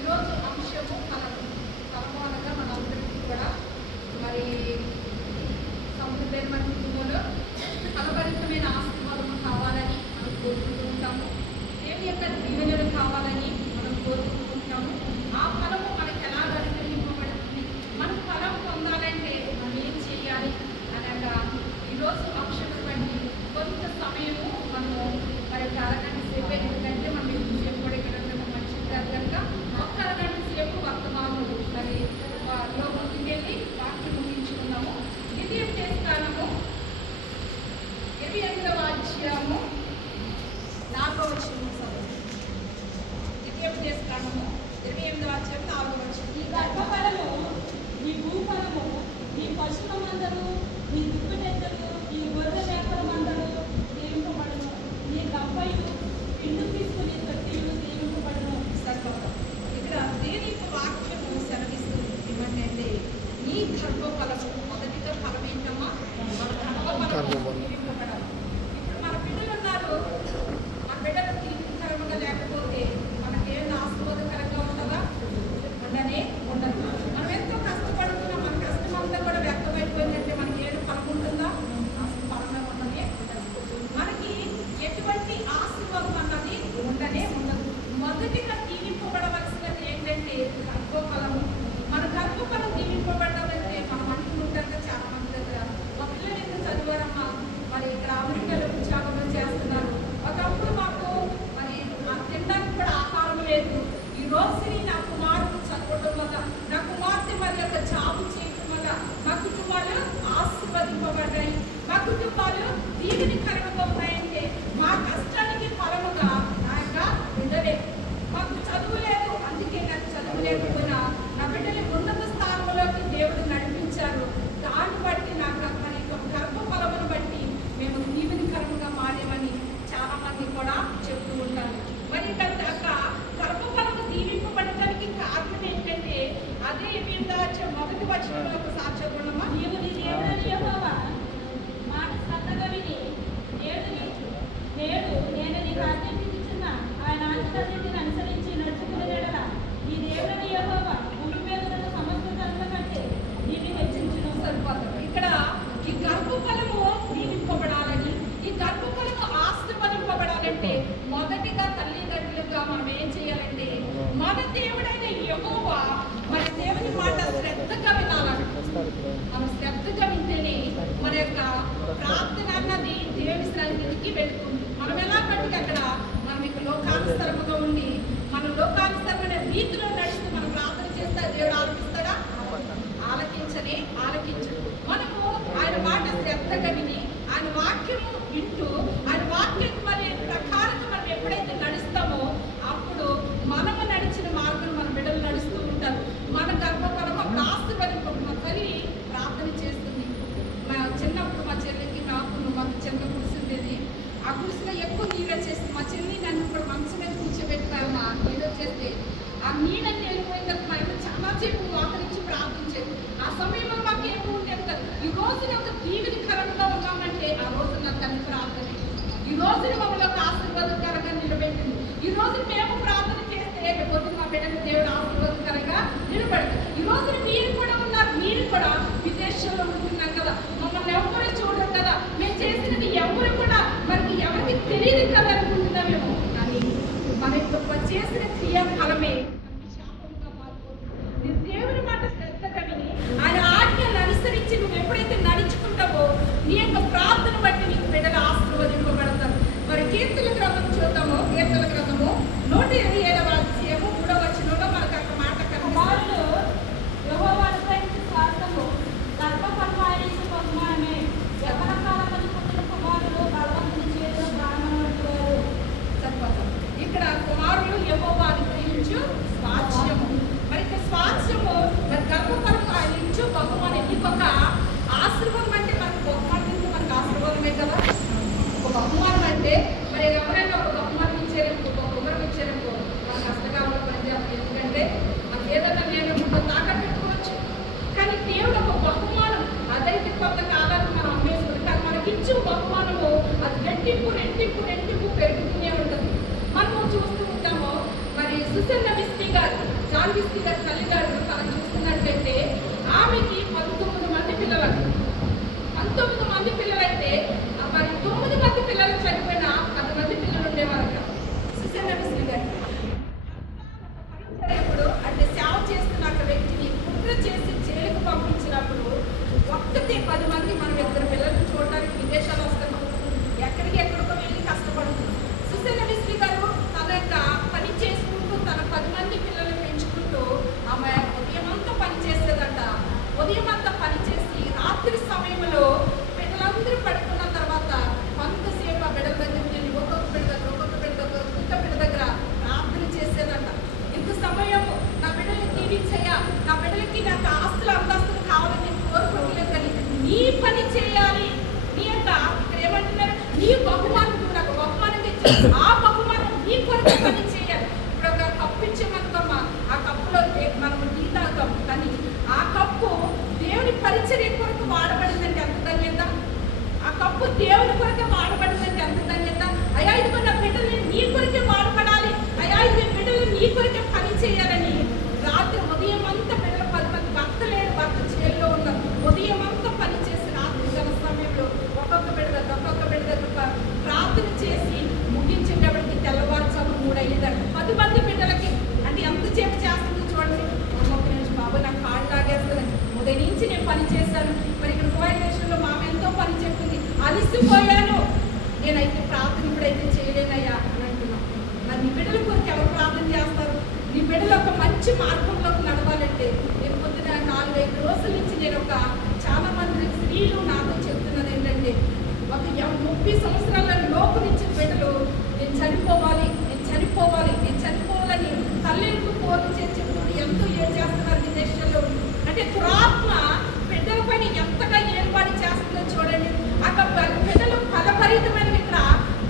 ఈరోజు అంశము ఫలము అనగా మనందరికీ కూడా మరి సమృద్ధమైన కుటుంబంలో ఫలభరితమైన ఆశీర్వాదం కావాలని మనం కోరుకుంటూ ఉంటాము. దేవుని యొక్క దీవెనలు కావాలని మనం కోరుకుంటూ ఉంటాము. ఆ ఫలము మనకు ఎలా అనుగ్రహింపబడుతుంది, మనం ఫలం పొందాలంటే మనం ఏం చేయాలి అనగా ఈరోజు అంశం బట్టి కొంత సమయము మనము మరి అరగంట సేపు, ఎందుకంటే మనం సేపు కూడా ఇక్కడ మంచి కనుక ఒక్క అరగంట సేపు వర్తమానము మరి లోపలికి వెళ్ళి వాక్యం ముగించుకున్నాము. ద్వితీయ చేస్తానము 28వ అధ్యాయము 4వ వచనం. ద్వితీయ చేస్తానము 28వ అధ్యాయం 4వ వచనం. నీ గర్భఫలము, నీ భూఫలము, నీ పశువుల మందలు, నీ దుప్పటెత్తలు, నీ గొర్రె మేకల మందలు దీవింపబడును. నీ గంపయు పిండు తీసుకుని తొట్టిలు దీవింపబడును. సర్వతం ఇక్కడ దేవుని వాక్యము సెలవిస్తుంది ఏమంటే నీ గర్భఫలము, మొదటిగా ఫలం ఏంటమ్మా? మన గర్భఫలము దీవింపబడాలి. ఇప్పుడు మన బిడ్డలు ఉన్నారు, మన బిడ్డలు దీవింపకరంగా లేకపోతే మనకేం ఆశీర్వాదకరంగా ఉంటుందా? ఉండదు. మనం ఎంతో కష్టపడుతున్నాం, మన కష్టం అంతా కూడా వ్యక్తమైపోయిందంటే మనకి ఏదో ఫలం ఉంటుందా? అసలు ఫలమే ఉండనే ఉండదు. మనకి ఎటువంటి ఆశీర్వాదం అన్నది ఉండదు. మొదటిగా దీవింపబడవలసినది ఏంటంటే గర్భఫలము. మన గర్భఫలం దీవింపబడాలంటే మనం అంటుకుంటాం చాలా మంది దగ్గర ఒకళ్ళు ఎందుకు చదివారమ్మా, మరి ఇక్కడ అమెరికాలో ఉద్యోగంలో చేస్తున్నారు. ఒకప్పుడు మాకు మరి తినడానికి కూడా ఆహారం లేదు. ఈ రోజుని నా కుమారుడు చదవడం వల్ల, నా కుమార్తె మరి యొక్క జాబు చేయడం వల్ల మా కుటుంబాలు ఆశీర్వదింపబడ్డాయి. మా కుటుంబాలు దీవెనకరంగా ఉన్నాయంటే మా కష్టానికి ఫలముగా నా యొక్క బిడ్డలే. మాకు చదువు లేదు, అందుకే నాకు చదువు లేకపోయినా నా బిడ్డని ఉన్నత స్థానంలోకి దేవుడు నడిపించారు. దాన్ని బట్టి నాకు మన యొక్క గర్భఫలమును బట్టి మేము దీవెనకరంగా మారేమని చాలా మంది కూడా చెప్తూ ఉంటారు. మరి ఇక్కడ గర్భఫలము దీవింపబడటానికి కారణం ఏంటంటే అదే మొదటి వచనంలో ఒకసారి చెప్పండమ్మా. నీవు నీ దేవుడైన యెహోవా మాట శ్రద్ధగా విని నేడు నేను నీకు ఆజ్ఞాపించుచున్న ఆయన ఆజ్ఞలన్నిటిని అనుసరించి నడుచుకునే యెడల నీ దేవుడైన యెహోవా భూమి మీద ఉన్న సమస్త జనుల కంటే నిన్ను హెచ్చించును. సరిపోతాం. ఇక్కడ ఈ గర్భఫలము దీవింపబడాలని, ఈ గర్భఫలము ఆశీర్వదింపబడాలంటే మొదటిగా తల్లిదండ్రులుగా మనం ఏం చేయాలంటే మన దేవుడైన యెహోవా మన దేవుని మాట శ్రద్ధగా వినాలని. మనం శ్రద్ధగా వింటేనే మన యొక్క ప్రార్థన అన్నది దేవుని సన్నిధికి వెళ్తుంది. మనం ఎలా బట్టి అక్కడ మనం ఇక లోకానుసరముగా ఉండి మనం లోకానుసరమైన రీతిలో నడుస్తూ మనం ప్రార్థన చేస్తే దేవుడు ఆలకిస్తాడా? ఆలకించడు. మనము ఆయన మాట శ్రద్ధగా విని ఆయన వాక్యము వింటూ ఆయన వాక్యం మరి ప్రకారంగా మనం ఎప్పుడైతే నడుస్తామో అప్పుడు మనము నడిచిన మార్గం మన బిడ్డలు నడుస్తూ ఉంటారు. మన గర్భఫలం అప్పుడు ఆశీర్వదింపబడి మా తల్లి ప్రార్థన చేస్తుంది. మా చిన్నప్పుడు మా చెల్లికి మాకు చిన్న గుడిసి ఉండేది. ఆ గుడిసిలో ఎక్కువ నీళ్ళు వచ్చేస్తుంది. మా చెల్లి నన్ను ఇప్పుడు మంచం మీద కూర్చోబెట్టామా నీళ్ళు వచ్చేస్తే ఆ నీళ్ళని వెళ్ళిపోయిన తర్వాత మా ఇంట్లో చాలా సేపు వాతరించి ప్రార్థించేది. ఆ సమయంలో మాకు ఏమో ఉండేది కదా. ఈ రోజున ఒక దీవెనకరంగా ఉన్నామంటే ఆ రోజు నా తల్లి ప్రార్థన, ఈ రోజున మమ్మల్ని ఒక ఆశీర్వాదకరంగా నిలబెట్టింది. ఈ రోజు మేము ప్రార్థన చేస్తే రేపొద్దు మా బిడ్డకు దేవుడు ఆశీర్వాదకరంగా నిలబెడతారు. ఈ రోజున మీరు కూడా ఉన్నారు, మీరు కూడా విదేశంలో ఉంటున్నాం కదా, మమ్మల్ని ఎవరు చూడరు కదా, మేము చేసినది ఎవరు కూడా మనకి ఎవరికి తెలియదు కదా అనుకుంటున్నాం మేము. కానీ మన యొక్క చేసిన క్రియాఫలమే శాపంగా మారిపోతుంది. దేవుని మాట శ్రద్ధగా విని ఆయన ఆజ్ఞలు అనుసరించి నువ్వు ఎప్పుడైతే నడుచుకుంటావో నీ యొక్క ప్రార్థన బట్టి నీకు బిడ్డలు ఆశీర్వదింపబడతారు. మరి కీర్తన గ్రంథం చూద్దాము. కీర్తన గ్రంథము 127వ అధ్యాయము 3వ వచనంలో మనకు అక్కడ మాట కుమారులు యెహోవా అనుగ్రహించు స్వాస్థ్యము గర్భఫలము ఆయన ఇచ్చు బహుమానమే. యవ్వన కాలమని పుట్టిన కుమారులు బలవంతుని చేతిలో ప్రాణం వంటివారు. సరిపోతారు. ఇక్కడ కుమారులు యెహోవా అనుగ్రహించు స్వాస్థ్యము. మరి స్వాస్థ్యము మరి గర్భఫలము ఆయన ఇచ్చు బహుమానం. ఇంకొక ఆశీర్వాదం అంటే మనకు బహుమానం మనకు ఆశీర్వాదమే కదా. ఒక బహుమానం అంటే మరి ఎవరైనా ఒక బహుమానం ఇచ్చారనుకో, ఒక ఉంగరం ఇచ్చారనుకో మన కష్టకాలంలో పనిచేయాలి. ఎందుకంటే మనకి ఏదైనా నేను తాకట్టు పెట్టుకోవచ్చు. కానీ దేవుడు ఒక బహుమానం అదైతే కొంతకాలానికి మనం అమ్మేసుకుంటాం. కానీ మనకి ఇచ్చిన బహుమానము అది రెట్టింపు పెరుగుతూనే ఉంటుంది. మనము చూస్తూ ఉంటాము. మరి సుసన్న మిస్త్రీ గారు జాన్విస్తి గారి తల్లిగారు మనం చూస్తున్నట్లయితే ఆమెకి 19 మంది పిల్లలు. 19 మంది పిల్లలైతే మరి 9 మంది పిల్లలు చనిపోయిన 10 మంది పిల్లలు ఉండేవారట. సుసన్న విస్లీ గారు పరిచర్యకుడు అంటే సేవ చేస్తున్న ఒక వ్యక్తిని కుట్ర చేసి జైలుకు పంపించినప్పుడు ఒక్కతే 10 మంది మనం 2 పిల్లలను చూడడానికి విదేశాలు వస్తున్నాం, ఎక్కడికో వెళ్ళి కష్టపడుతున్నాం. సుసన్న విస్లీ గారు తన యొక్క పని చేసుకుంటూ తన 10 మంది పిల్లల్ని పెంచుకుంటూ ఆమె ఉదయమంతా పని చేసేదట. ఉదయమంతా పని చేసి రాత్రి సమయంలో బిడ్డలందరూ పడుకున్న తర్వాత కొంతసేపు ఆ బిడ్డల దగ్గర వెళ్ళి ఒక్కొక్క బిడ్డ దగ్గర ప్రార్థన చేసేదంట. ఇంత సమయం నా బిడ్డలకి దీవించయ్యా, నా బిడ్డలకి నాకు ఆస్తులు అంతస్తులు కావాలని నేను కోరుకోవట్లేదు, కానీ నీ పని చేయాలి. నీ యొక్క ఇక్కడ ఏమంటున్నారు, నీ బహుమానం నాకు బహుమానం తెచ్చి ఆ బహుమానం నీ కొరకు పని చేయాలి. ఇప్పుడు ఒక కప్పు ఇచ్చామనుకోమ్మా, ఆ కప్పులో మనం టీ తాగుతాం, కానీ ఆ కప్పు దేవుని పరిచర్య కొరకు వాడబడిందంటే ఎంత ధన్యత. ఆ కప్పు దేవుని కొరకే వాడబడిందంటే ఎంత ధన్యత. అయ్యా ఇదిగో నా బిడ్డలు నీ కొరకే వాడబడాలి, అయ్యా ఇది బిడ్డలు నీ కొరకే పని చేయాలని రాత్రి ఉదయం అంతా బిడ్డలు 10 మంది భర్త లేడు, భర్త జైల్లో ఉన్నారు. ఉదయం అంతా పని చేసి రాత్రి గల సమయంలో ఒక్కొక్క బిడ్డ ప్రార్థన చేసి ముగించేటప్పటికి తెల్లవారుజాము 3 అయ్యేదంట. 10 మంది బిడ్డలకి అంటే ఎంతసేపు చేస్తుందో చూడండి. ఒక్కొక్క నిమిషం బాబు నాకు కాళ్ళు లాగేస్తుంది, ఉదయం నుంచి నేను పని చేశాను, మరి ఇక్కడ కోఆర్డినేషన్లో మామ ఎంతో పని చెప్పింది, అలిసిపోయాను, నేనైతే ప్రార్థన ఇప్పుడైతే చేయలేనయ్యా అని అంటున్నాను. మరి నీ బిడ్డల కొరకు ఎవరు ప్రార్థన చేస్తారు? నీ బిడ్డలు ఒక మంచి మార్గంలోకి నడవాలంటే నేను పొద్దున 4-5 రోజుల నుంచి నేను చాలా మంది స్త్రీలు నాతో చెప్తున్నది ఏంటంటే, ఒక 30 సంవత్సరాల లోపు నుంచి బిడ్డలు నేను చనిపోవాలి చనిపోవాలని తల్లికి కోరిక చేసి చెప్తుంది. ఎంతో ఏం చేస్తున్నారు ఈ దేశంలో అంటే దురాత్మ బిడ్డల పైన ఎంతగా ఏర్పాటు చేస్తుందో చూడండి. అక్కడ బిడ్డలు ఫలభరితమైన ఇక్కడ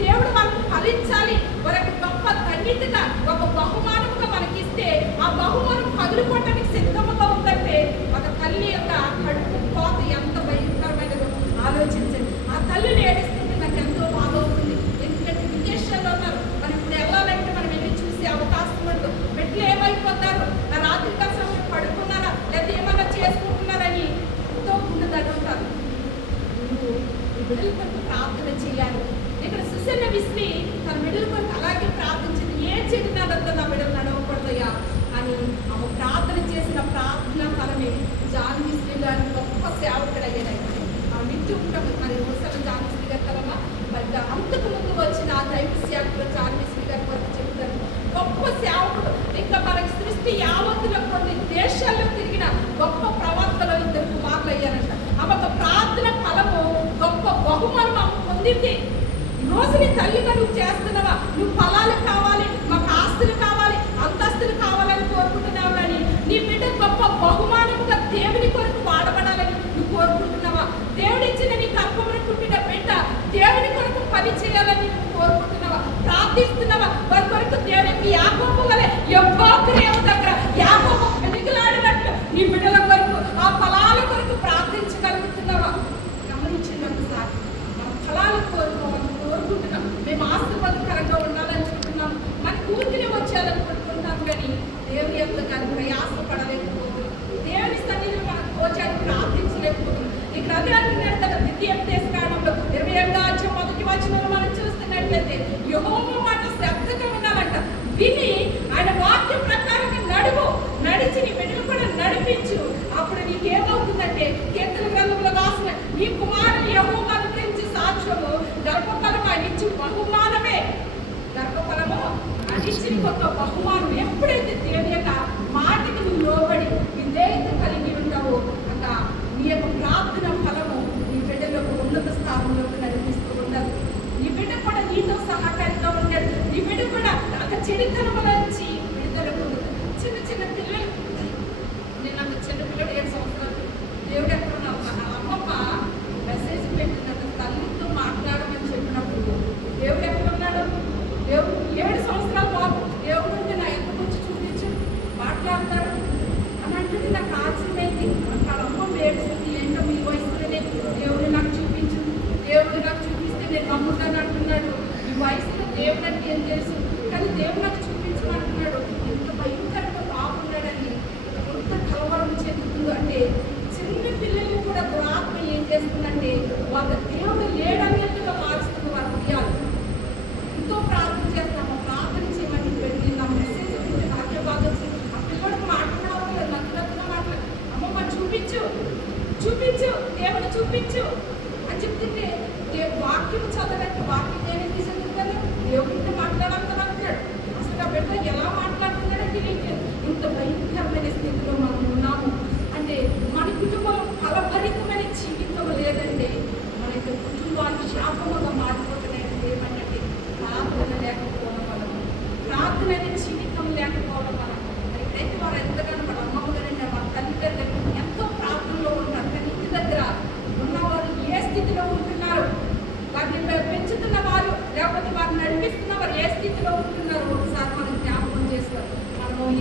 దేవుడు వాళ్ళని ఫలించాలి, వారికి గొప్ప ధన్యతగా ఒక బహుమానముగా మనకిస్తే ఆ బహుమానం పగులుకోవటానికి సిద్ధముగా ఉందంటే ఒక తల్లి యొక్క కడుపు కోత ఎంత భయంకరమైనదో ఆలోచించండి. ఆ తల్లిని ఏడిస్తుంటే నాకు ఎంతో బాధ అవుతుంది. ఎందుకంటే విదేశాల్లో ఉన్నారు, మనం ఇప్పుడు వెళ్ళాలంటే మనం వెళ్ళి చూసే అవకాశం ఉండదు. బిడ్డలు ఏమైపోతారు, నా రాత్రి కాలం పడుకున్నారా లేదా ఏమన్నా చేసుకుంటున్నారని ఎంతో గుండె తగ్గుతారు. నువ్వు ఈ బిడ్డల కొరకు ప్రార్థన చేయాలి. ఇక్కడ సుసన్న విస్లీ తన బిడ్డల కొరకు అలాగే ప్రార్థించింది. ఏ చెడినాడంతో నా బిడ్డలు నడవకూడదయ్యా అని ఆమె ప్రార్థన చేసిన ప్రార్థన ఫలమే జాన్ విస్లీ గారు గొప్ప సేవకుడు అయ్యాడు. ఆ వింటూ ఉంటాం మరి ముసలి జాన్ విస్లీ గారు కలమా మరి అంతకు ముందు వచ్చిన ఆ దైవ సేవకులు జాన్ విస్లీ గారి కొరకు చెప్తారు. గొప్ప సేవకుడు, ఇంకా మనకి సృష్టి యావత్తులో కొన్ని దేశాల్లో తిరిగిన గొప్ప ప్రవక్తలో 2 కుమారులు అయ్యారంట. ఆమె ఒక ప్రార్థన ఫలము గొప్ప బహుమానం ఆమె పొందింది. ఈ రోజు నీ తల్లిగా నువ్వు చేస్తున్నావా, నువ్వు ఫలాలు కావాలి, మాకు ఆస్తులు కావాలి, అంతస్తులు కావాలని కోరుకుంటున్నావు, కానీ నీ బిడ్డ గొప్ప బహుమానముగా దేవుని కొరకు వాడబడాలని నువ్వు కోరుకుంటున్నావా? దేవుడిచ్చిన నీ గర్భమున పుట్టిన బిడ్డ దేవుని కొరకు పని చేయాలని నువ్వు కోరుకుంటున్నావా? ప్రార్థిస్తున్నావా? వారి కొరకు దేవునికి యాకోబు వలె యెహోవా దగ్గర యాకోబు వెనుకలాడినట్లు నీ బిడ్డల కొరకు ఆ ఫలాల కొరకు ప్రార్థించగలుగుతున్నావా? గమనించండి ఒకసారి. మనం ఫలాలు కోరుకుంటున్నాం, మేము ఆశీర్వాదకరంగా ఉండాలనుకుంటున్నాం, మన ఊరికినే వచ్చేయాలనుకుంటున్నాం, కానీ దేవుని యొక్క దాన్ని ప్రయాసపడలేకపోతున్నాం. దేవుని సన్నిధిలో మనం కోచాన్ని ప్రార్థించలేకపోతున్నాం. ఈ గ్రంథాన్ని కదా 2 28 మనం చూస్తున్నట్లయితే యెహోవా మాట శ్రద్ధగా వినాలంట. విని ఆయన వాక్య ప్రకారంగా నడిచి నీ బిడ్డలు కూడా నడిపించు. అప్పుడు నీకేమవుతుందంటే కీర్తన గ్రంథంలో రాసిన నీ కుమారుని యెహోవాను గురించి సాక్ష్యము గర్భఫలము ఆయన ఇచ్చి బహుమానమే. గర్భఫలము ఆయన ఇచ్చిన ఒక బహుమానం. ఎప్పుడైతే దేవుని యొక్క మాటకి నువ్వు లోబడి విధేయత కలిగి ఉంటావో అక్క నీ యొక్క ప్రార్థన ఫలము నీ బిడ్డలకు ఉన్నత స్థానంలోకి నడిపిస్తూ ఉంటారు. నీ బిడ్డ కూడా నీతో సహకారిగా ఉంటాడు. నీ బిడ్డ కూడా ఒక చెడుతనము నుంచి విడుదలకు చిన్న పిల్లలు. నేను నాకు చిన్న పిల్లడు 7 సంవత్సరాలు దేవుడు ఎక్కడ అమ్మమ్మ మెసేజ్ పెట్టినట్టు తల్లితో మాట్లాడమని చెప్పినప్పుడు దేవుడు ఎక్కడ ఉన్నాడు? దేవుడు 7 సంవత్సరాల బాబు దేవుడు ఉంటే నా ఎంత కొంచెం చూపించాడు.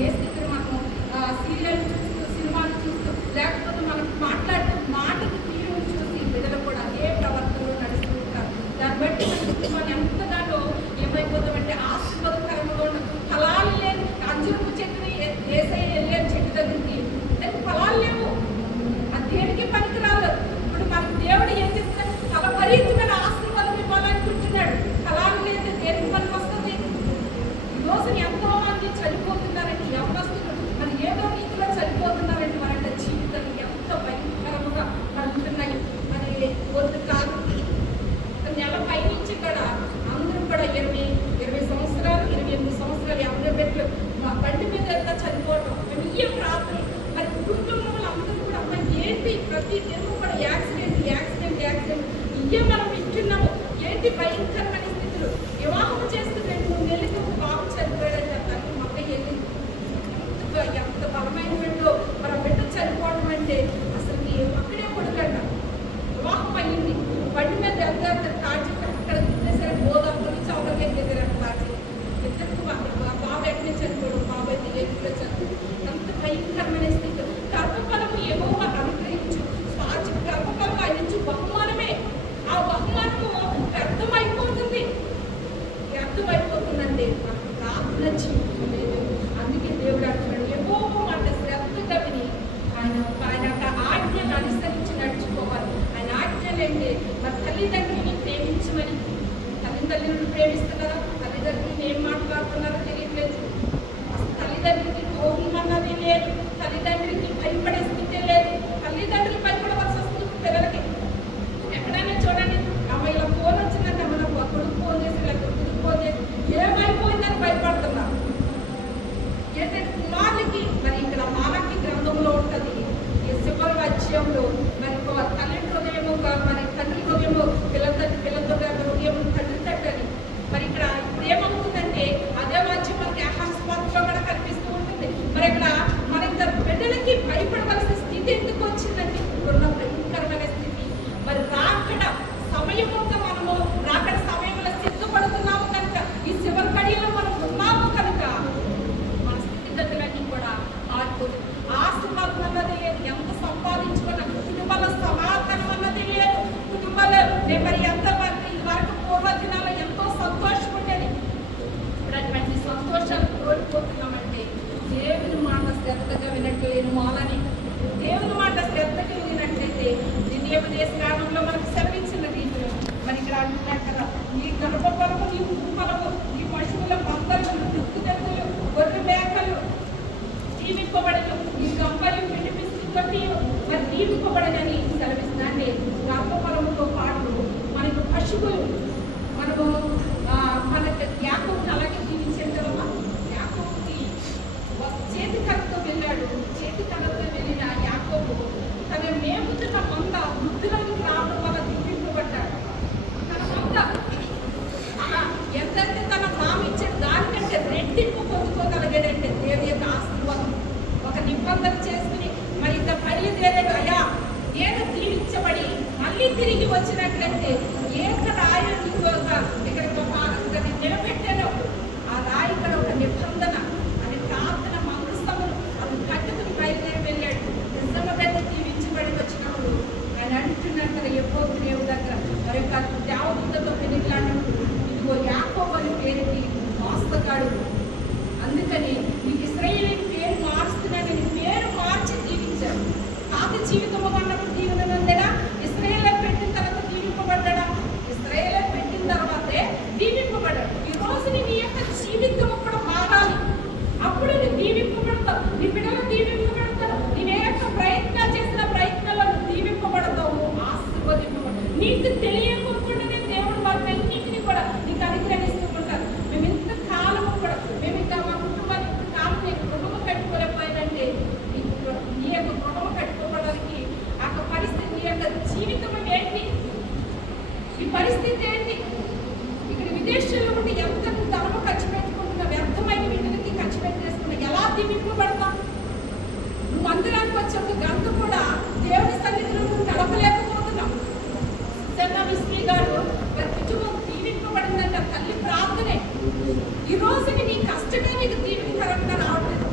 ఏ స్థితిలో మనము సీరియల్ చూస్తూ సినిమాలు చూస్తూ లేకపోతే మనం మాట్లాడుతూ మాటకు తీరును చూసి బిడ్డలు కూడా అదే ప్రవర్తనలో నడుస్తూ ఉంటారు. దాన్ని బట్టి మన కుటుంబాన్ని ఎంతగానో ఏమైపోతామంటే ఆశీర్వాదకరంలో ఫలాలు లేని అంజూరపు చెట్టుని ఏసయ్య వెళ్ళారు చెట్టు దగ్గరికి, దానికి ఫలాలు లేవు, అది దేనికి పనికిరాదు. ఇప్పుడు మన దేవుడు ఏం చేస్తున్నాడు? ఫలభరితమైన ఆశీర్వాదం ఇవ్వాలనుకుంటున్నాడు. ఫలాలు లేదు, దేనికి పనికి వస్తుంది? ఈ రోజున ఎంతో మంది చనిపోతున్నారండి, యవ్వనస్తులు మరి ఏదో రీతిలో చనిపోతున్నారండి. వారంటే జీవితాలు ఎంత భయంకరంగా ఉంటున్నాయి. మరి ఒళ్ళు కాదు నెల పైనుంచి కూడా అందరూ కూడా 20 సంవత్సరాలు 28 సంవత్సరాలు 50 పెట్లు మా బండి మీద ఎంత చనిపోవటం. మేము ఇయ్య ప్రార్థన మరి కుటుంబంలో అందరూ కూడా అమ్మ ఏంటి ప్రతి దినం కూడా యాక్సిడెంట్ ఇయ్య మనం వింటున్నాము. ఏంటి భయంకరమైన స్థితులు. వివాహం చేస్తే 2-3 నెలలకి ఒక బాబు చనిపోయాడని చెప్తాను. మా అక్క వెళ్ళింది. ఎంత బలమైన బిడ్డలో మన బిడ్డ చనిపోవడం అంటే అసలు అక్కడే కొడుకంట. వివాహం అయ్యింది, బండి మీద వెళ్తే తాజీ అక్కడ తిప్పేసారు, గోదావరి నుంచి అవతలకి వెళ్ళేసారు. తాజీ ఇద్దరికి బాబు ఎక్కడే చనిపోవడం, బాబు అయితే ఏడులో చనిపోవడం. ఎంత భయంకరమైన స్థితి. గర్భఫలము ఏమో అనుగ్రహించు, గర్భఫలం ఆయన బహుమానమే. ఆ బహుమానము వ్యర్థమైపోతుందంటే మనకు ప్రార్థన జీవితం లేదు. అందుకే దేవుడు అంటున్నాడు, ఏమో మాట శ్రద్ధగా విని ఆయన ఆజ్ఞను అనుసరించి నడుచుకోవాలి. ఆయన ఆజ్ఞలు అంటే మన తల్లిదండ్రులని ప్రేమించమని. తల్లిదండ్రులను ప్రేమిస్తున్నారా? తల్లిదండ్రులను ఏం మాట్లాడుతున్నారో తెలియట్లేదు. అసలు తల్లిదండ్రులకి కోపం అన్నది లేదు, తల్లిదండ్రులకి భయపడే స్థితి లేదు. తల్లిదండ్రులు భయపడవలసి వస్తుంది పిల్లలకి. ఎక్కడైనా చూడండి, అమ్మాయిల ఫోన్ వచ్చిందంటే మన కొడుకు ఫోన్ చేసి లేకపోతే కొడుకు ఫోన్ చేసి ఏమైపోయిందని భయపడుతున్నారు. ఏంటంటే కుమారులకి మరి ఇక్కడ మాలకి గ్రంథంలో ఉంటుంది ఈ శుభ్ర రాజ్యంలో మరి తల్లి హృదయము మరి తండ్రి హృదయము పిల్లలతో హృదయం తండ్రి తట్టని. మరి ఇక్కడ ఇప్పుడు ఏమవుతుందంటే అదే వాక్యం మనకి ఆహాస్వాదంలో కూడా కనిపిస్తూ ఉంటుంది. మరి ఇక్కడ మన బిడ్డలకి భయపడవలసిన స్థితి ఎందుకు వచ్చిందంటే ఇప్పుడున్న భయంకరమైన స్థితి. మరి రాకడ సమయముగా మనము రాకడ సమయంలో సిద్ధపడుతున్నాము కనుక, ఈ చివరి కడిలో మనం ఉన్నాము కనుక మన స్థితిగతులన్నీ కూడా మారిపోతుంది. ఆశీర్వాదం అన్నది లేదు, ఎంత సంపాదించుకున్న కుటుంబాల సమాధానం అన్నది లేదు. కుటుంబాలు మరి ఎంత వరకు పూర్వ దినాల్లో ఎంతో సంతోషం ఉండేది. ఇప్పుడు అటువంటి సంతోషాలు కోల్పోతున్నామంటే దేవుని మాట శ్రద్ధగా వినట్లేని మూలని. దేవుని మాట శ్రద్ధగా వినట్లయితే దేశ కాలంలో మనకు సెలవించిన రీతిలో మరి ఇక్కడ అంటున్నారు కదా, ఈ గర్భఫలము నీ భూఫలము ఈ పశువుల మందలు దుక్కుదెత్తులు గొర్రె మేకలు దీవింపబడను, ఈ గంపలు వినిపిస్తుంది మరి దీవింపబడనని సెలవిస్తున్నాండి. గర్భఫలముతో పాటు మనకు పశువులు మనము మనకు యాకోబుని అలాగే దీవించారు కదమ్మా. యాకోబుకి చేతి కర్రతో వెళ్ళాడు. చేతి కర్రతో వెళ్ళిన యాకోబు తన మేపుతున్న మంద వృద్ధులకు రావడం వల్ల దీవింపబడ్డాడు. తన మంద ఎంతైతే తన మామ ఇచ్చాడు దానికంటే రెట్టింపు పొందుకోగలిగాడంటే దేవుని యొక్క ఆశీర్వాదం. ఒక నిబంధన చేసుకుని మరి ఇక బయలుదేరాడు. అయ్యా నేను దీవించబడి మళ్ళీ తిరిగి వచ్చినట్లయితే ఏక రాయి ఇక్కడ నిలబెట్టాను. ఆ రాయి ఇక్కడ ఒక నిబంధన అని ప్రార్థన మంగళస్థములు అది కట్టుకుని బయలుదేరి వెళ్ళాడు. నిజంగా పెద్ద దీవించబడి వచ్చినప్పుడు ఆయన అంటున్నాడు కదా ఎప్పుడు దేవుడి దగ్గర మరి దేవదూతతో పెరిగిలాడినప్పుడు ఇదిగో యాకోబు అని పేరుకి మోస్తగాడు. అందుకని మీకు ఇశ్రాయేలు పేరు మారుస్తున్నాడని పేరు మార్చి దీవించాడు. పాత జీవితము అన్నప్పుడు దీవెన ఉందేనా? ఇశ్రాయేలు పెట్టిన తర్వాత దీవింపబడ్డా? ఇశ్రాయేలు పెట్టిన తర్వాతే దీవింపబడ్డాడు. ఈ రోజు నీ యొక్క జీవితం కూడా మారాలి. అప్పుడు నువ్వు దీవింపబడతావు, నీ బిడ్డలు దీవింపబడతారు. నేను ఏ యొక్క ప్రయత్నాలు చేసిన ప్రయత్నాల్లో దీవింపబడతావు, ఆశీర్వదింపబడతావు. నీకు తెలియకుండానే దేవుడు వాటిన్నింటినీ కూడా నీకు అనుగ్రహిస్తూ ఉంటారు. మేము ఇంత కాలము కూడా మేము ఇంకా మా కుటుంబానికి కాలం నీకు రుణము కట్టుకోలేకపోయిందంటే నీ యొక్క రుణము కట్టుకోవడానికి ఆ పరిస్థితి నీ యొక్క జీవితం ఏంటి, ఈ పరిస్థితి ఏంటి? ఇక్కడ విదేశాల్లో ఉండి ఎంత ధనము ఖర్చు పెట్టుకుంటున్నా, వ్యర్థమైన వీటికి ఖర్చు పెట్టేసుకున్నా ఎలా దీవింపబడతాం? నువ్వు మందిరానికి వచ్చే గంట కూడా దేవుని సన్నిధిలో గడపలేకపోతున్నావు. విశ్రీ గారు కుటుంబం దీవింపబడిందంట తల్లి ప్రార్థనే. ఈ రోజుని నీ కష్టమే నీకు దీవింకరంగా రావడం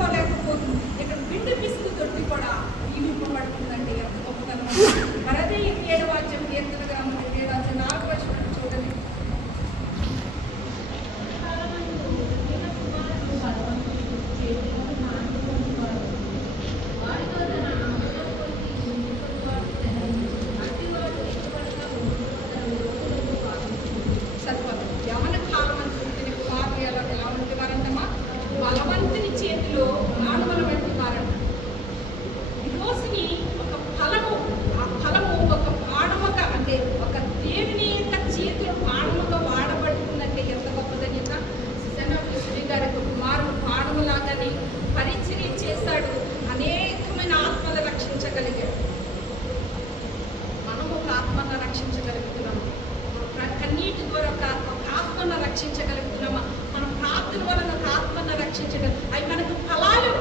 తీసుకోలేకపోతుంది. ఇక్కడ పిండి పిసుకు తొట్టి కూడా దీవింపబడుతుందండి. ఎంత గొప్పతనం! మరి అదే 7వ అధ్యాయం కీర్తన గ్రంథం 7వ అధ్యాయం 4వ వచనం చూడండి. యవన కాలం అని పుట్టిన కుమారులు ఎలా ఉంటే వారంటమా బలవంతుని చేతిలో మానవుల వంటి వారంట. ఈ రోజుని ఒక ఫలము, ఆ ఫలము ఒక పాడముగా, అంటే ఒక దేవుని యొక్క చేతిలో పాడముగా వాడబడుతుందంటే ఎంత గొప్ప ధన్యత! శ్రీ గారి యొక్క కుమారుడు పాడములాగానే పరిచర్య చేశాడు. అనేకమైన ఆత్మలు రక్షించగలిగాడు. మనము ఒక ఆత్మను రక్షించగలుగుతున్నాము. కన్నీటి ద్వారా ఒక ఆత్మను రక్షించగలుగుతున్నామా? మన ప్రార్థన వలన ఒక ఆత్మను రక్షించగలం. అవి మనకు ఫలాలు.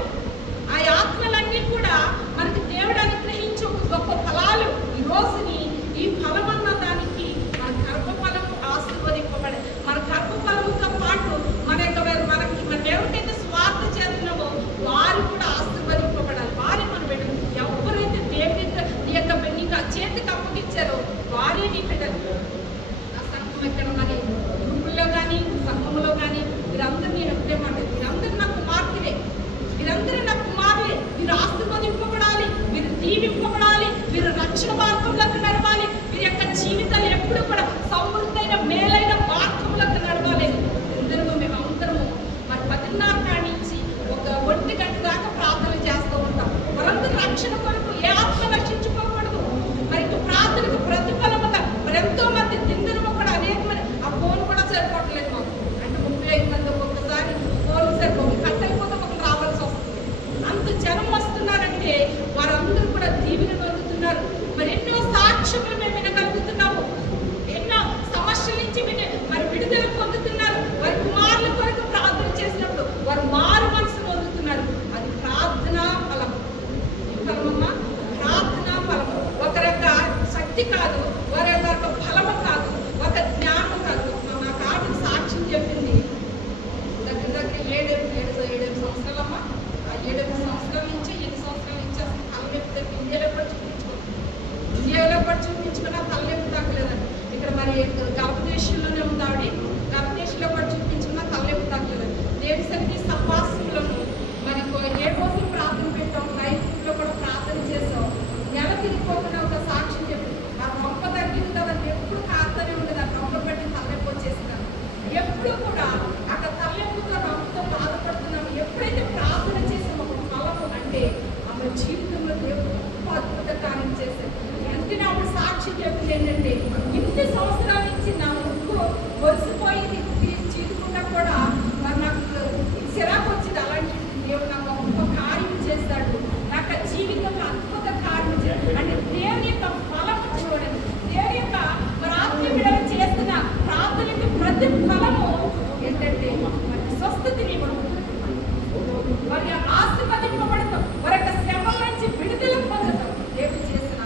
ఆ ఆత్మలన్నీ కూడా మనకు దేవుడు అనుగ్రహించే ఒక గొప్ప ఫలాలు. ఈ రోజుని ఈ ఫలం అన్న దానికి మన గర్భఫలము ఆశీర్వదింపబడే, మన గర్భఫలముతో పాటు మనకి మన ఎవరికైతే స్వార్థ చేస్తున్నామో వారు కూడా ఆశీర్వదింపబడాలి. వారి మన బిడ్డలు. ఎవరైతే దేవుని యొక్క నీకు ఆ చేతికి అప్పగించారో వారే నీ బిడ్డలు. ఎక్కడ మరి గ్రూపుల్లో కానీ సంఘంలో కానీ వీరందరూ నేను ఒకటే మాట, వీరందరూ నా కుమార్తెలే, వీరందరూ నా కుమారులే. వీరు ఆశీర్వదింపబడాలి, వీరు దీవింపబడాలి, వీరు రక్షణ మార్గంలోకి నడవాలి. వీరి యొక్క జీవితాలు ఎప్పుడు కూడా సమృద్ధైన మేలైన మార్గంలోకి నడవాలి. మేమందరము మరి 10:30 కాడి నుంచి ఒక 1 గంట దాకా ప్రార్థన చేస్తూ ఉంటాం. వారందరూ రక్షణ కొరకు ఏ ఆత్మ రక్షించుకోకూడదు. మరి ప్రార్థనకు ప్రతిఫలముగా మరి ఎంతో మంది తిందరము కూడా అనేకమైన ఆ ఫోన్ కూడా సరిపోవట్లేదు మాకు. అంటే 35 మంది ఒక్కొక్కసారి ఫోన్ సరిపోతుంది, కట్ అయిపోతే ఒకరు రావాల్సి వస్తుంది. అంత జనం వస్తున్నారంటే వారందరూ కూడా దీవెన పొందుతున్నారు. మరి ఎన్నో సాక్ష్యములు మేము వినగలుగుతున్నాము. ఎన్నో సమస్యల నుంచి మరి విడుదల పొందుతున్నారు. వారి కుమారుల కొరకు ప్రార్థన చేసినప్పుడు వారు మారు మనసు పొందుతున్నారు. అది ప్రార్థనా ఫలం. ఫలమమ్మా, ప్రార్థనా ఫలం. ఒకరి యొక్క శక్తి కాదు, వారి యొక్క ఫలము కాదు, ఒక జ్ఞానం కాదు. నాకు ఆవిడ సాక్ష్యం చెప్పింది. దగ్గర 7 సంవత్సరాలమ్మా. ఆ 7 సంవత్సరాల నుంచి 8 సంవత్సరాల నుంచి అసలు తలనొప్పి ఇండియాలో కూడా చూపించుకున్న తలనొప్పి తగ్గలేదండి. ఇక్కడ మరి గర్భదేశంలోనే ఉంది ఆవిడ. గర్భదేశంలో కూడా చూపించుకున్న తలనొప్పి తగ్గలేదండి. దేవుడి సన్నిధి సహవాసంలోను మరి 7 రోజులు ప్రార్థన పెట్టాం. నైట్లో కూడా ప్రార్థన చేసాం. నెల తిరిగిపోకుండా ఒక సాక్ష్యం చెప్పి ఆ రొంప తగ్గింది కదండి. ఎప్పుడు కాస్తూనే ఉండదు. ఆ రొంప పెట్టి తలనొప్పి వచ్చేసినాను. ఎప్పుడు కూడా అక్కడ తలనొప్పితో రొంపతో బాధపడుతున్నాము. ఎప్పుడైతే ప్రార్థన చేసామో ఒక ఫలము అంటే ఆమె జీవితంలో దేవుడు గొప్ప అద్భుత కార్యం చేశారు. అందుకని ఆవిడ సాక్షి చెప్పింది ఏంటంటే, ఇన్ని సంవత్సరాల నుంచి నా ముక్కు వరిసిపోయి చీరుకుండా కూడా మరి నాకు చిరాకు వచ్చింది. అలాంటి దేవుడు నాకు గొప్ప కార్యం చేశాడు. నాకు ఆ జీవితంలో అద్భుత కార్యం చేశాడు. అంటే దేవుని యొక్క ఫలము చూడండి. దేవుని యొక్క మరి ఆత్మీయ విడుదల చేస్తున్న ప్రార్థనకి ప్రతి ఫలము ఏంటంటే మరి స్వస్థతని ఇవ్వడం, వారి ఆశీర్వదింపబడతాం, వారి యొక్క శ్రమల నుంచి విడుదల పొందడం దేవుడు చేసిన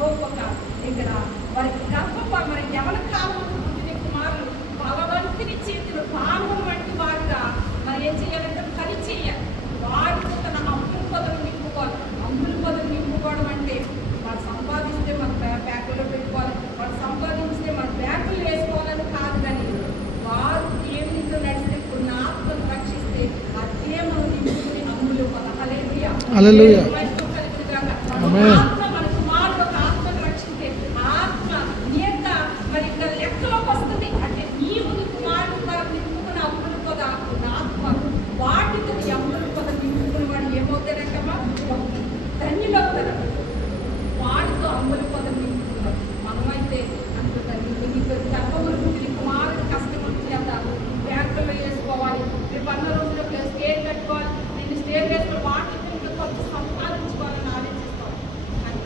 గొప్పగా. ఇక్కడ వారికి గర్భఫలం మరి యవన కాలం పుట్టిన కుమారులు బలవంతుని చేతులు పానములు వంటి వారుగా మరి ఏం చేయాలంటే పని చేయాలి. వారితో తన అప్పుల పొదలు నింపుకోవాలి. అప్పుల పొదలు నింపుకోవడం అంటే వారు సంపాదిస్తే మన బ్యాగులో పెట్టుకోవాలి, వారు సంపాదించితే మన బ్యాగులు వేసుకోవాలని కాదు. కానీ వారు దేవునితో నడిస్తే కొన్ని ఆత్మను రక్షిస్తే ఆ దేవుని నింపుకుని అమ్ములు పొద. హల్లెలూయా, హల్లెలూయా, ఆమేన్. మన కుమారుడు ఒక ఆత్మను రక్షిస్తే ఆ ఆత్మ నీ యొక్క మరి ఇక్కడ లెక్కలోకి వస్తుంది. అంటే నీవు నీ కుమారుడు ద్వారా నింపుకున్న అమ్ముల పొద ఉన్న ఆత్మ వాటితో నీ అమ్ముల పొద నింపుకున్న వాడు ఏమవుతారంటమ్మా? ధన్యులవుతారు. వాటితో అమ్ముల పొద నింపుకున్నారు. మనమైతే అంటున్నారు నీకు గర్భములు పుట్టిన కుమారుడు కష్టం వచ్చింది అంత బ్యాంకుల్లో వేసుకోవాలి, రేపు 100 రోజుల్లో స్టేర్ కట్టుకోవాలి, నేను స్టేర్ వేసుకుని వాటితో ఇంకా కొంచెం సంపాదించుకోవాలని ఆలోచిస్తాం. కానీ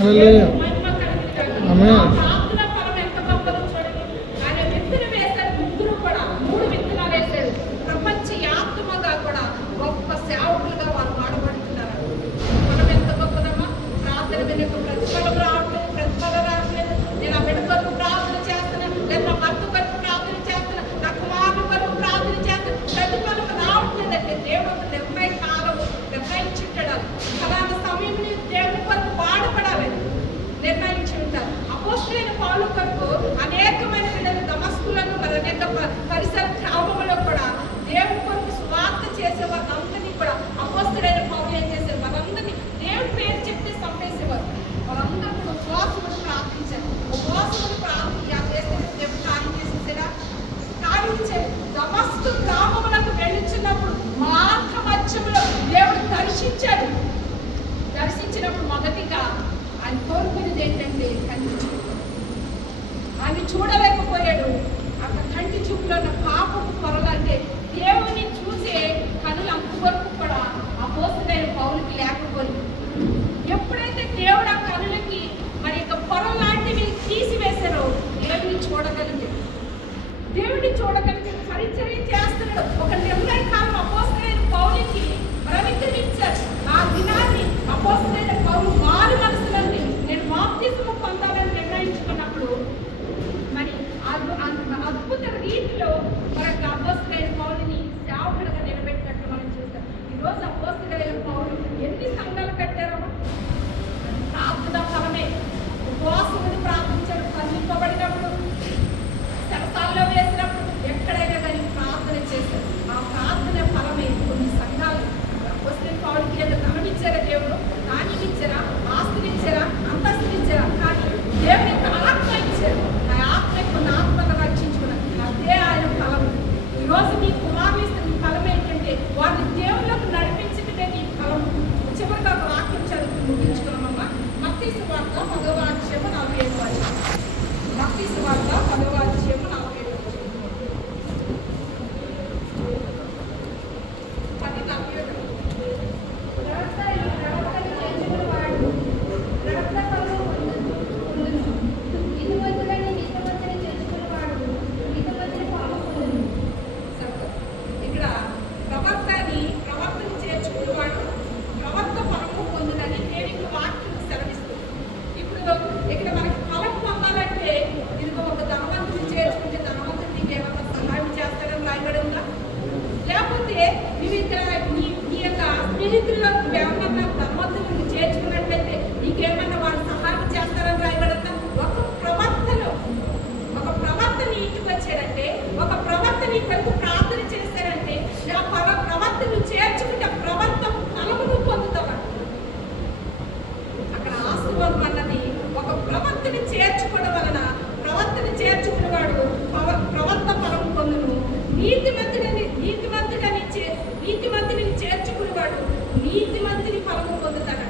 హల్లెలూయా. మహిమ కలిగిన గాక. ఆమేన్. ఆ ప్రార్థన ఫలం ఎంత గొప్పదో చూడండి. ఆయన విత్తనం వేశారు, ముగ్గురు కూడా 3 విత్తనాలు వేశారు. ప్రపంచ వ్యాప్తంగా కూడా గొప్ప సేవకులుగా వారు వాడబడుతున్నారు. మనం ఎంత గొప్పదమ్మా. ప్రార్థన వెనుక ప్రతిఫలం రావట్లేదు, ప్రతిఫలం రావట్లేదు. నేను ఆ బిడ్డ కొరకు ప్రార్థన చేస్తున్నాను, లేదా నా భర్త కొరకు ప్రార్థన చేస్తున్నాను, నా కుమారుడు కొరకు ప్రార్థన చేస్తున్నాను, ప్రతిఫలం రావట్లేదంటే దేవుడు ఒక నిర్ణయించుంటాడు. ఫలానా సమయంలో దేవుని కొరకు వాడబడాలని నిర్ణయించి ఉంటారు. అపోస్తలుడైన పౌలు కొరకు అనేకమైన బిడ్డలు దమస్కులను మరి అనేక పరిసర గ్రామంలో కూడా దేవుని కొరకు సువార్త చేసే వారందరినీ కూడా అపోస్తలుడైన పౌలు ఏం చేశారు? వారందరినీ దేవుని పేరు చెప్తే చంపేసేవారు. వాళ్ళందరూ కూడా ఉపవాసములు ప్రార్థించారు. ఉపవాసములు ప్రార్థన చేస్తే దేవుడు కార్యం చేసేసారా? కార్యం చేయాలి. దమస్కు గ్రామములకు వెళ్ళుచున్నప్పుడు మార్గ మధ్యములో దేవుడు దర్శించాడు. దర్శించినప్పుడు మొదటిగా ఆయన కోరుకునేది ఏంటంటే కంటి చూపు. ఆయన చూడలేకపోయాడు. అక్కడ కంటి చూపులో ఉన్న పాపపు పొరలంటే దేవుని చూసే కనులు అంతవరకు కూడా అపోస్తలుడైన పౌలుకి లేకపోయింది. ఎప్పుడైతే దేవుడు ఆ కనులకి మరి ఇక పొర లాంటివి తీసివేశారో దేవుని చూడగలిగాడు. దేవుడిని చూడగలిగిన పరిచర్య చేస్తున్నాడు. ఒక నిర్ణయ కాలం అపోస్తలుడైన పౌలుకి ప్రవిక్రమించారు. ఆ దినాన్ని అపోస్తలుడైన పౌలు మారు మనసులండి నేను బాప్తిస్మం పొందాలని నిర్ణయించుకున్నప్పుడు మరి అద్భుత రీతిలో మరి అపోస్తలుడైన పౌలుని సేవకుడిగా నిలబెట్టినట్టు మనం చూస్తాం. ఈరోజు అపోస్తలుడైన పౌలు ఎన్ని సంఘాలు కట్టారో ప్రార్థన ఫలమే. ఉపవాసములు ప్రార్థించారు. ఖండింపబడినప్పుడు సరసాల్లో వేసినప్పుడు ఎక్కడైనా కానీ ప్రార్థన చేశారు. ఆ ప్రార్థన ఫలమే కొన్ని సంఘాలు అపోస్తలుడైన పౌలుకి ఏదో ధనమిచ్చారా? దేవుడు నాణ్యం ఇచ్చారా? ఆస్తిని ఇచ్చారా? అంతస్తుని ఇచ్చారా? కానీ దేవుని యొక్క ఆత్మ ఇచ్చారు. ఆ ఆత్మ కొన్ని ఆత్మను రక్షించుకున్నారు. అదే ఆయన ఫలం. ఈరోజు మీ కుమారులు ఇస్తున్న ఫలం ఏంటంటే వారిని దేవుళ్ళకు నడిపించటమే నీ ఫలం. చివరిగా ఒక వాక్యం చదువుతూ ముగించుకున్నామమ్మా. మత్తయి సువార్త 10వ అధ్యాయము 47వ వచనం. మత్తయి సువార్త 10వ అధ్యాయము 47వ వచనం. 10:47. ఇక్కడ ప్రవర్తన చేర్చుకునేవాడు ప్రవర్త ఫలము పొందునని దేవుని వాక్యం సెలవిస్తుంది. ఇప్పుడు ఇక్కడ మనకి ఫలం పొందాలంటే ఇదిగో ఒక ధనవంతుని చేర్చుకుంటే ధనవంతుడు నీకు ఏమైనా సహాయం చేస్తాడని రాయబడి ఉందా? లేకపోతే నీ యొక్క స్నేహితుల్లో ఏమన్నా ధనవంతులను చేర్చుకున్నట్లయితే నీకేమన్నా వారు సహాయం చేస్తారని రాయబడిందా? ఒక ప్రవర్తన ఇంటికి వచ్చాడంటే, ఒక ప్రవర్తన నీ కొరకు ప్రార్థన చేశారంటే, ఆ ప్రవర్తనను చేర్చుకుంటే ఆ ప్రవర్తన ఫలమును పొందుతాడు. అక్కడ ఆశీర్వాదం అన్నది ఒక ప్రవర్తన చేర్చుకోవడం వలన ప్రవర్తన చేర్చుకునేవాడు ప్రవర్తన ఫలం పొందును. నీతిమంతుడిని చేర్చుకునేవాడు నీతిమంతుని ఫలము పొందుతాడు.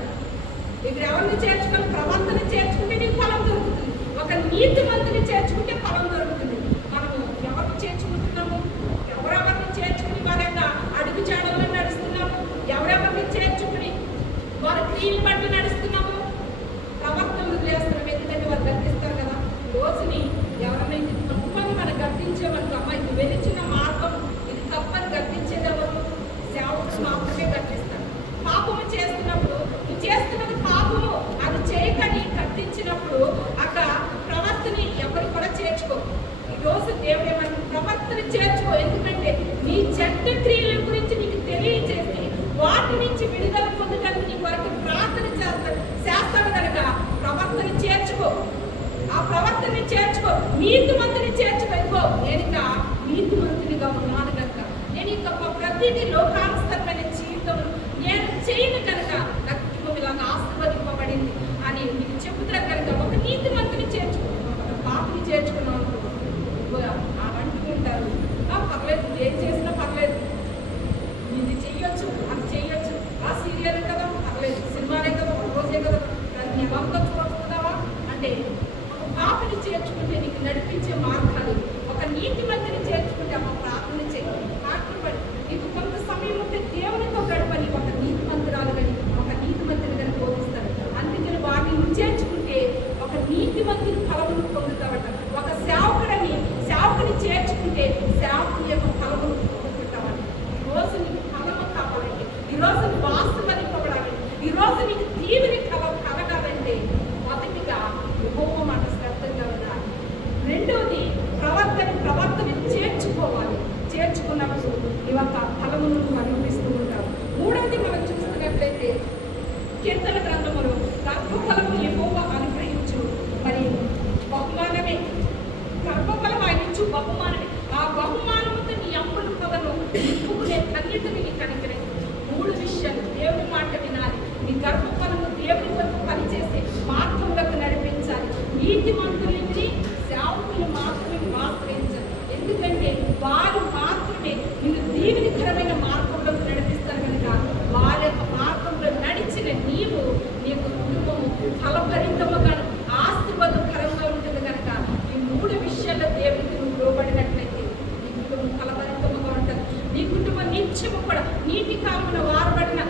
ఇప్పుడు ఎవరిని చేర్చుకొని ప్రవర్తన చేర్చుకుంటే నీకు ఫలం దొరుకుతుంది. ఒక నీతిమంతుని చేర్చుకుంటే ఫలం దొరుకుతుంది. మనము ఎవరిని చేర్చుకుంటున్నాము? ఎవరెవరిని చేర్చుకుని వారి యొక్క అడుగు జాడల్లో నడుస్తున్నాము? ఎవరెవరిని చేర్చుకుని వారి క్రియలు బట్టి నడుస్తున్నాము? ప్రవర్తన చేస్తున్నాం. ఎందుకంటే వారు గర్తిస్తారు కదా. రోజుని ఎవరైనా తప్పని మనం గర్తించేవాళ్ళు అమ్మ ఇది వెలిచిన మార్గం, ఇది తప్పని గర్తించేదెవరు? సేవకుడు మాత్రమే గర్తిస్తారు. పాపము చేస్తున్నప్పుడు నువ్వు చేస్తున్నది పాపము అది చేయకని గర్తించినప్పుడు అక్కడ ప్రవర్తన ఎవరు కూడా చేర్చుకో. ఈరోజు దేవుడు ఏమన్నా ప్రవర్తన చేర్చుకో. ఎందుకంటే నీ చెడ్డ క్రియల గురించి నీకు తెలియజేసి వాటి నుంచి విడుదల పొందడానికి నీ కొరకు ప్రార్థన చేస్తాడు కనుక ప్రవర్తన చేర్చుకో. ఆ ప్రవర్తన చేర్చుకో. నీతిమంతుని చేర్చుకో. ఇదిగో నేను ఇక నీతిమంతునిగా ఉన్నాను కనుక నేను ఇక ప్రతిదీ లోకానుసరమైన జీవితం నేను చేయను కనుక నాకు కుటుంబం ఇలాగా ఆశీర్వదింపబడింది అని నీకు చెబుతారు కనుక ఒక నీతిమంతుని చేర్చుకో. ఒక పాపని చేర్చుకున్నావు అంటుకుంటారు. పర్లేదు, ఏం చేసినా పర్లేదు, ఇది చెయ్యొచ్చు, అది చెయ్యొచ్చు, ఆ సీరియల్ కదా పర్లేదు, సినిమానే కదా, ఒక రోజే కదా, దాన్ని ఎవరితో చూస్తున్నావా అంటే ఒక పాపని చేర్చుకుంటే నీకు నడిపించే మార్గాలు. ఒక నీతిమంతుని చేర్చుకుంటే అమ్మ ప్రార్థన చేయి, ప్రార్థన పడి నీకు కొంత సమయం ఉంటే దేవునితో గడపని ఒక నీతిమంతురాలు కానీ ఒక నీతిమంతుని కానీ బోధిస్తాడు. అందుకని వారిని చేర్చు దీవెనలు నీకు అనుగ్రహించు. 3 విషయాలు దేవుని మాట వినాలి, నీ గర్భఫలము దేవుని కొరకు పనిచేసి మార్గంలోకి నడిపించాలి. నీతిమంతులని సేవకులు మాత్రమే ఆశ్రయించాలి. ఎందుకంటే వారు మాత్రమే నిన్ను దీవెనకరమైన మార్గంలోకి నడిపిస్తారు కనుక వారి యొక్క మార్గంలో నడిచిన నీవు నీ యొక్క కుటుంబము ఫలభరితముగా ఆశీర్వాదకరంగా ఉంటుంది కనుక ఈ 3 విషయాల్లో దేవునికి నువ్వు లోబడినట్లయితే నీ కుటుంబం ఫలభరితముగా ఉంటుంది. నీ కుటుంబం నిత్యము కూడా నీటి కాలంలో వారబడిన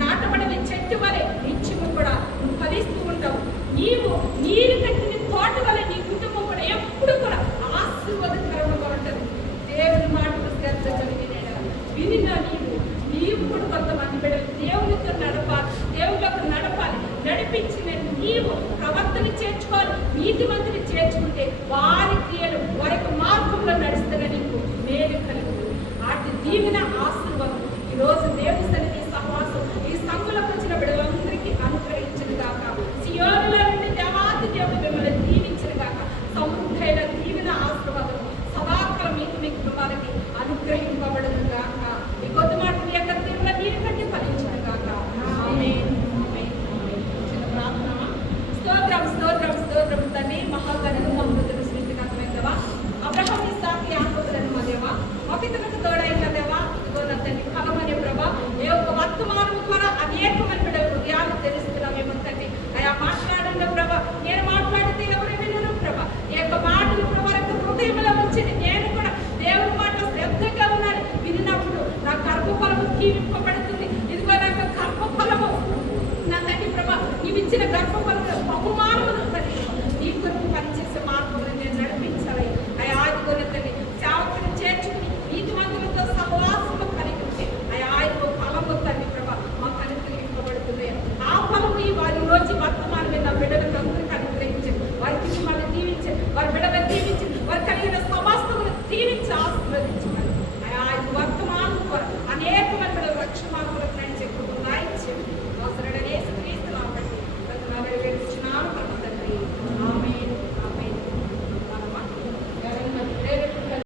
నాటబడిన చెట్టు వలె నిత్యము కూడా నువ్వు ఫలిస్తూ ఉంటావు. నీవు నీరు కట్టిన తోట వలె నీ కుటుంబం కూడా ఎప్పుడు కూడా ఆశీర్వాదకరంగా ఉంటుంది. దేవుని మాటలు శ్రద్ధ వినిన నీవు కూడా కొంతమంది బిడ్డలు దేవునితో నడపాలి, దేవుళ్ళకు నడపాలి. నడిపించిన నీవు ప్రవర్తన చేర్చుకోవాలి. నీతిమంతుని చేర్చుకుంటే వారి క్రియలు వారి యొక్క మార్గంలో నడుస్తున్న నీకు మేలు కలుగుతుంది. వాటి దీవెన ఆశీర్వాదం ఈరోజు దేవుని సన్నిధి సహవాసం ఈ సంఘంలోకి వచ్చిన బిడ్డలందరికీ అనుగ్రహించిన గాక. సియోనులో నుండి దేవాది దేవుడు మిమ్మల్ని దీవించిన గాక. సమృద్ధైన దీవెన ఆశీర్వాదం సదాకాలం మీకు మీ కుటుంబాలకి అనుగ్రహింపబడును గాక. ఈ కొద్ది మాట మీ యొక్క తీవ్ర నీరు కట్టి ఫలించిన గాక. ఆమేన్. ఆమేన్. ఆమేన్. చిన్న ప్రార్థన. స్తోత్రం స్తోత్రం స్తోత్రం తండ్రి, మహాగణుడు మహోన్నతుడు సృష్టికర్తమైన దేవా, అబ్రహాం ఇస్సాకు యాకోబులను మా దేవా, మపితలకు తోడైన దేవా, ఇదిగో నా తండ్రి ఫలమనే ప్రభా, ఏ ఒక్క వర్తమానం ద్వారా అనేకమైన బిడ్డల హృదయాలు తెలుస్తున్నామేమో తండ్రి. అయా మాట్లాడండి ప్రభా, నేను మాట్లాడితే ఎవరు వినరు ప్రభా. ఈ యొక్క మాటలు ప్రభా హృదయంలో వచ్చింది. నేను కూడా దేవుని మాట శ్రద్ధగా ఉండాలి. వినినప్పుడు నా గర్భఫలము దీవింపబడుతుంది. ఇదిగో నా యొక్క గర్భఫలము నా తండ్రి ప్రభా, నీవిచ్చిన గర్భఫలం